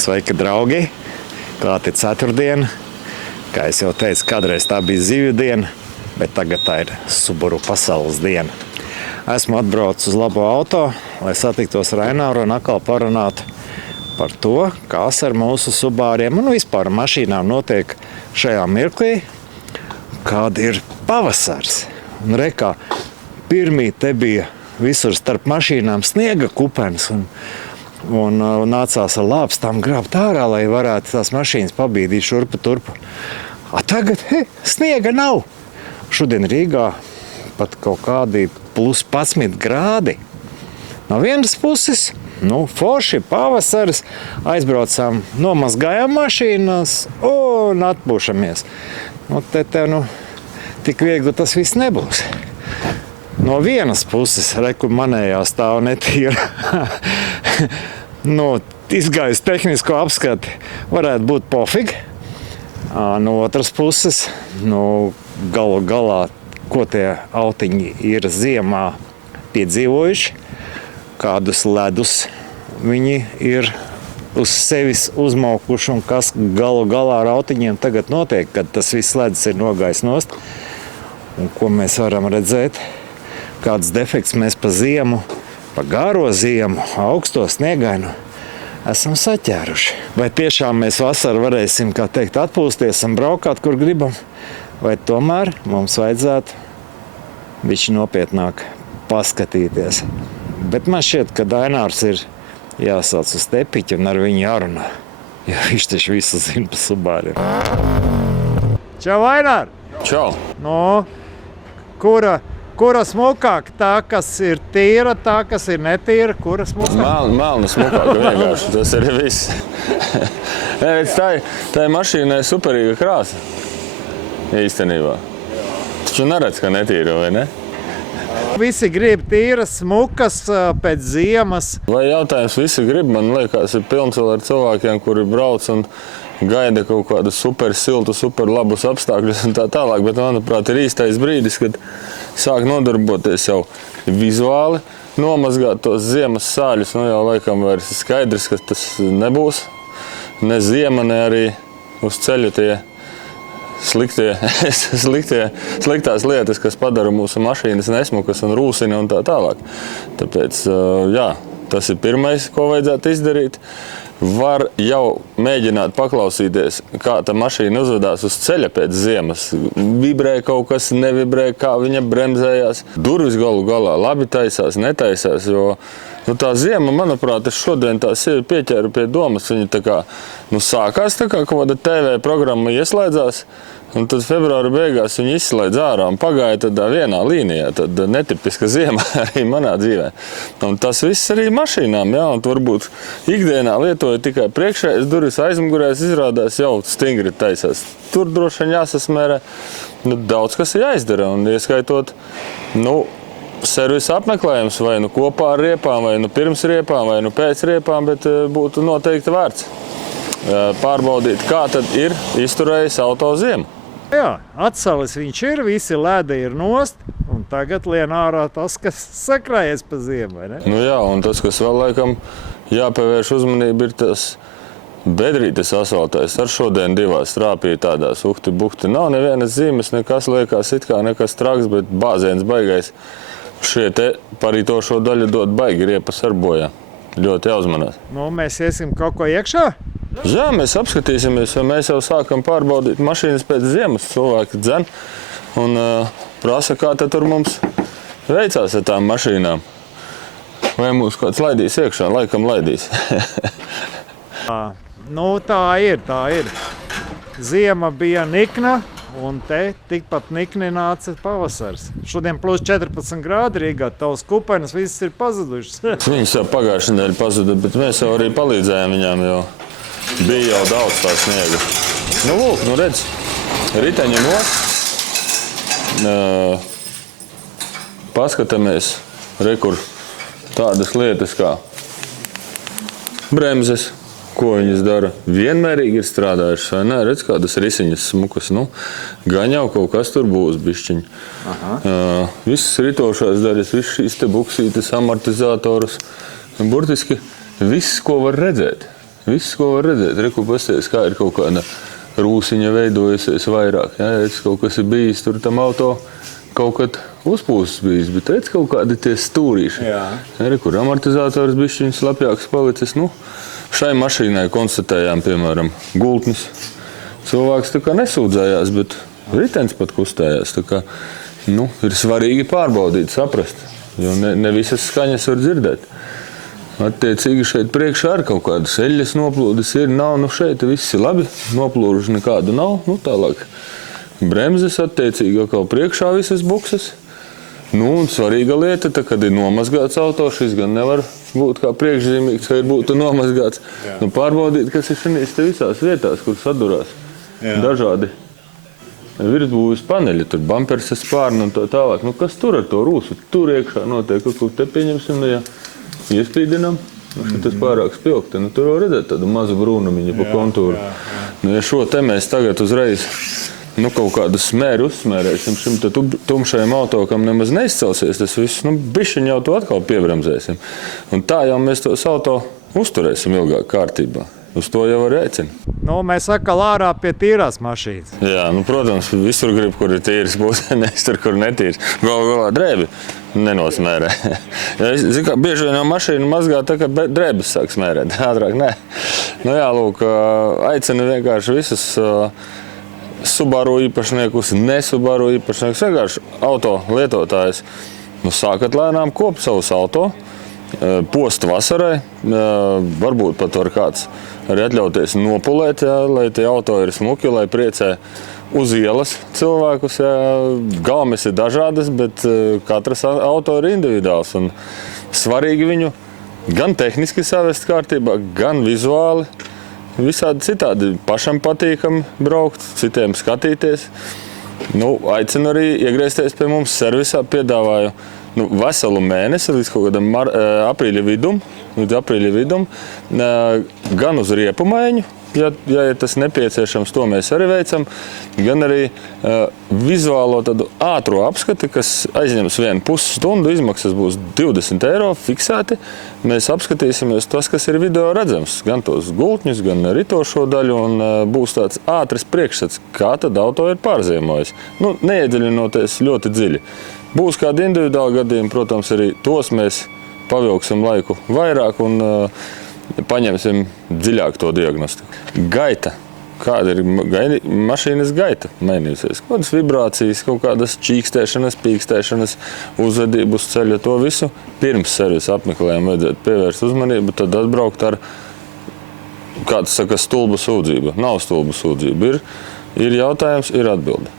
Sveiki, draugi! Klāt ir ceturtdiena. Kā es jau teicu, kādreiz tā bija zivju diena, bet tagad tā ir Subaru pasaules diena. Esmu atbraucis uz labo auto, lai satiktos ar Aināru un atkal parunātu par to, kas ar mūsu Subāriem un vispār mašīnām notiek šajā mirklī, kad ir pavasars. Un rekā, pirmī te bija visur starp mašīnām sniega kupenes un nācās ar lāpstām grābt ārā, lai varētu tās mašīnas pabīdīt šurpu turpu. A tagad sniega nav. Šodien Rīgā pat kaut kādi plus 11 grādi. No vienas puses, forši pavasaris, aizbraucām, nomazgājām mašīnas un atpūšamies. Tik viegli tas viss nebūs. No vienas puses, kur manējā stāv netīra, izgājis tehnisko apskati, varētu būt pofīgi. No otras puses, galu galā, ko tie autiņi ir ziemā piedzīvojuši, kādus ledus viņi ir uz sevis uzmaukuši un kas galu galā ar autiņiem tagad notiek, kad tas viss ledus ir nogājis nost. Un ko mēs varam redzēt? Kāds defekts mēs pa ziemu, pa gāro ziemu, augsto sniegainu esam saķēruši. Vai tiešām mēs vasaru varēsim, kā teikt, atpūsties un braukāt, kur gribam? Vai tomēr mums vajadzētu bišķi nopietnāk paskatīties? Bet man šķiet, ka Ainārs ir jāsauc uz tepiķi un ar viņu jārunā. Jo viņš taču visu zina pa Subāriem. Čau, Ainār! Čau! Kura smukāk? Tā, kas ir tīra, tā, kas ir netīra, kura smukāk? Melna smukāka vienkārši, tas ir viss. Tā mašīnai superīga krāsa, īstenībā. Taču neredz, ka netīra, vai ne? Visi grib tīras, smukas pēc ziemas. Vai jautājums visi grib? Man liekas, ir pilns vēl ar cilvēkiem, kuri brauc un gaida kaut kādu super siltu, super labus apstākļus un tā tālāk. Bet, manuprāt, ir īstais brīdis, kad sāk nodarboties jau vizuāli, nomazgāt tos ziemas sāļus. Jau laikam vairs skaidrs, ka tas nebūs. Ne ziema, ne arī uz ceļa tie sliktās lietas, kas padara mūsu mašīnas nesmukas un rūsina un tā tālāk. Tāpēc, tas ir pirmais, ko vajadzētu izdarīt. Var jau mēģināt paklausīties, kā tā mašīna uzvedās uz ceļa pēc ziemas. Vibrē kaut kas, nevibrē, kā viņa bremzējās. Durvis galu galā labi taisās, netaisās, jo tā ziema, manuprāt, es šodien tā sevi pieķēru pie domas. Viņa tā kā, sākās tā kā kaut kāda TV programma ieslēdzās, un tad februāra beigās viņa izslēdz ārā un pagāja tādā vienā līnijā. Tad netipiska ziema arī manā dzīvē. Un tas viss arī mašīnām, un varbūt ikdienā lietoja tikai priekšējais durvis, aizmugurējais izrādās jau stingri taisās. Tur droši vien jāsasmērē, daudz kas ir jāizdara, un ieskaitot, servisa apmeklējums vai kopā ar riepām, vai pirms riepām, vai pēc riepām, bet būtu noteikti vērts pārbaudīt, kā tad ir izturējis auto ziemu. Jā, atsalis viņš ir, visi lēdi ir nost, un tagad lien ārā tas, kas sakrājies pa ziemu, vai ne? Un tas, kas vēl laikam jāpievērš uzmanība, ir tas bedrītes asfaltais. Ar šodien divās trāpīja tādās uhti-bukti. Nav nevienas zīmes, nekas liekas it kā nekas traks, bet bāziens baigais. Šie te parītošo daļu dod baigi riepas ar bojā. Ļoti jāuzmanās. Mēs iesim kaut ko iekšā? Jā, mēs apskatīsimies, jo mēs jau sākam pārbaudīt mašīnas pēc ziemas. Cilvēki dzen un prasa, kā tad tur mums veicās ar tām mašīnām. Vai mūs kāds laidīs iekšā? Laikam laidīs. Tā ir. Ziema bija nikna, un te tikpat nikni nāca pavasars. Šodien plus 14 grādi Rīgā, tavs kupenes viss ir pazudušas. Viņas jau pagājušajā nedēļā pazuda, bet mēs jau arī palīdzējām viņām, jo bija jau daudz tā sniega. Redz, riteņi nost. Paskatāmies, kur tādas lietas kā bremzes, ko viņas dara. Vienmērīgi ir strādājušas, vai ne? Redz, kādas risiņas smukas. Gan jau kaut kas tur būs bišķiņi. Visas ritošās daļas, visas šīs te buksītes, amortizatorus. Burtiski viss, ko var redzēt. Viss, ko var redzēt, reku pasties, kā ir kaut kāda rūsiņa veidojusies vairāk. Ja, redz, kaut kas ir bijis, tur tam auto kaut kad uzpūsts bijis, bet redz, kaut kādi tie stūrīši. Jā. Ja, kur amortizators bišķiņš slapjāks palicis. Nu, šai mašīnai konstatējām, piemēram, gultnis. Cilvēks tā kā nesūdzējās, bet ritens pat kustējās. Tā kā, nu, ir svarīgi pārbaudīt, saprast, jo ne visas skaņas var dzirdēt. Attiecīgi šeit priekšā ar kaut kādas eļļas noplūdes ir, nav, nu šeit viss ir labi, noplūžu nekādu nav, nu tālāk. Bremzes attiecīgi atkal priekšā visas bukses. Nu un svarīga lieta, tā, kad ir nomazgāts auto, šis gan nevar būt kā priekšzīmīgs, ka ir būtu nomazgāts. Nu, pārbaudīt, kas ir šīs te visās vietās, kur sadurās. Dažādi virsbūves paneļi, tur bumpers, spārni un tā tālāk. Nu, kas tur ar to rūsu? Tur iekšā notiek, kur te pieņemsim, ja iespīdinām, tas pārāk spilgti. Nu, tur var redzēt tādu mazu brūnumiņu pa kontūru. Nu, ja šo te mēs tagad uzreiz kaut kādu smēru uzsmērēsim šim tumšajam auto, kam nemaz neizcelsies, tas viss, bišķiņ jau to atkal piebremzēsim. Un tā jau mēs tos auto uzturēsim ilgāk kārtībā. Uz to jau var rēcina. Nu, mēs atkal ārā pie tīrās mašīnas. Jā, protams, visur grib, kur ir tīrs būs, nevis tur, kur netīrs. Galvā drēbi nenosmērē. Ja, kā, bieži vien jau mašīnu mazgā tā, ka drēbes sāk smērēt. Ātrāk nē. Nu jā, lūk, aicinu vienkārši visus Subaru īpašniekus, ne Subaru īpašniekus, vienkārši auto lietotājus. Sākat lēnām kopt savus auto, post vasarai, varbūt pat var kāds arī atļauties nopulēt, ja, lai tie auto ir smuki, lai priecē uz ielas cilvēkus. Ja. Galmes ir dažādas, bet katrs auto ir individuāls. Un svarīgi viņu gan tehniski savest kārtībā, gan vizuāli. Visādi citādi pašam patīkam braukt, citiem skatīties. Aicinu arī iegriezties pie mums servisā, piedāvāju veselu mēnesi līdz kaut kādam aprīļa vidum, gan uz riepu maiņu, ja tas nepieciešams, to mēs arī veicam, gan arī vizuālo tādu ātro apskati, kas aizņems 1,5 stundu, izmaksas būs 20 eiro fiksēti. Mēs apskatīsimies tas, kas ir video redzams, gan tos gultņus, gan ritošo daļu, un būs tāds ātrs priekšstats, kā tad auto ir pārziemojis. Neiedziļinoties ļoti dziļi. Būs kādi individuāli gadījumi, protams, arī tos mēs pavilksim laiku vairāk un paņemsim dziļāk to diagnostiku. Gaita. Kāda ir mašīnas gaita mainījusies? Kādas vibrācijas, kaut kādas čīkstēšanas, pīkstēšanas, uzvedību uz ceļa, to visu pirms servisa apmeklējuma vajadzētu pievērst uzmanību, tad atbraukt ar, kāds saka, stulbu sūdzību. Nav stulbu sūdzību. Ir jautājums, ir atbilde.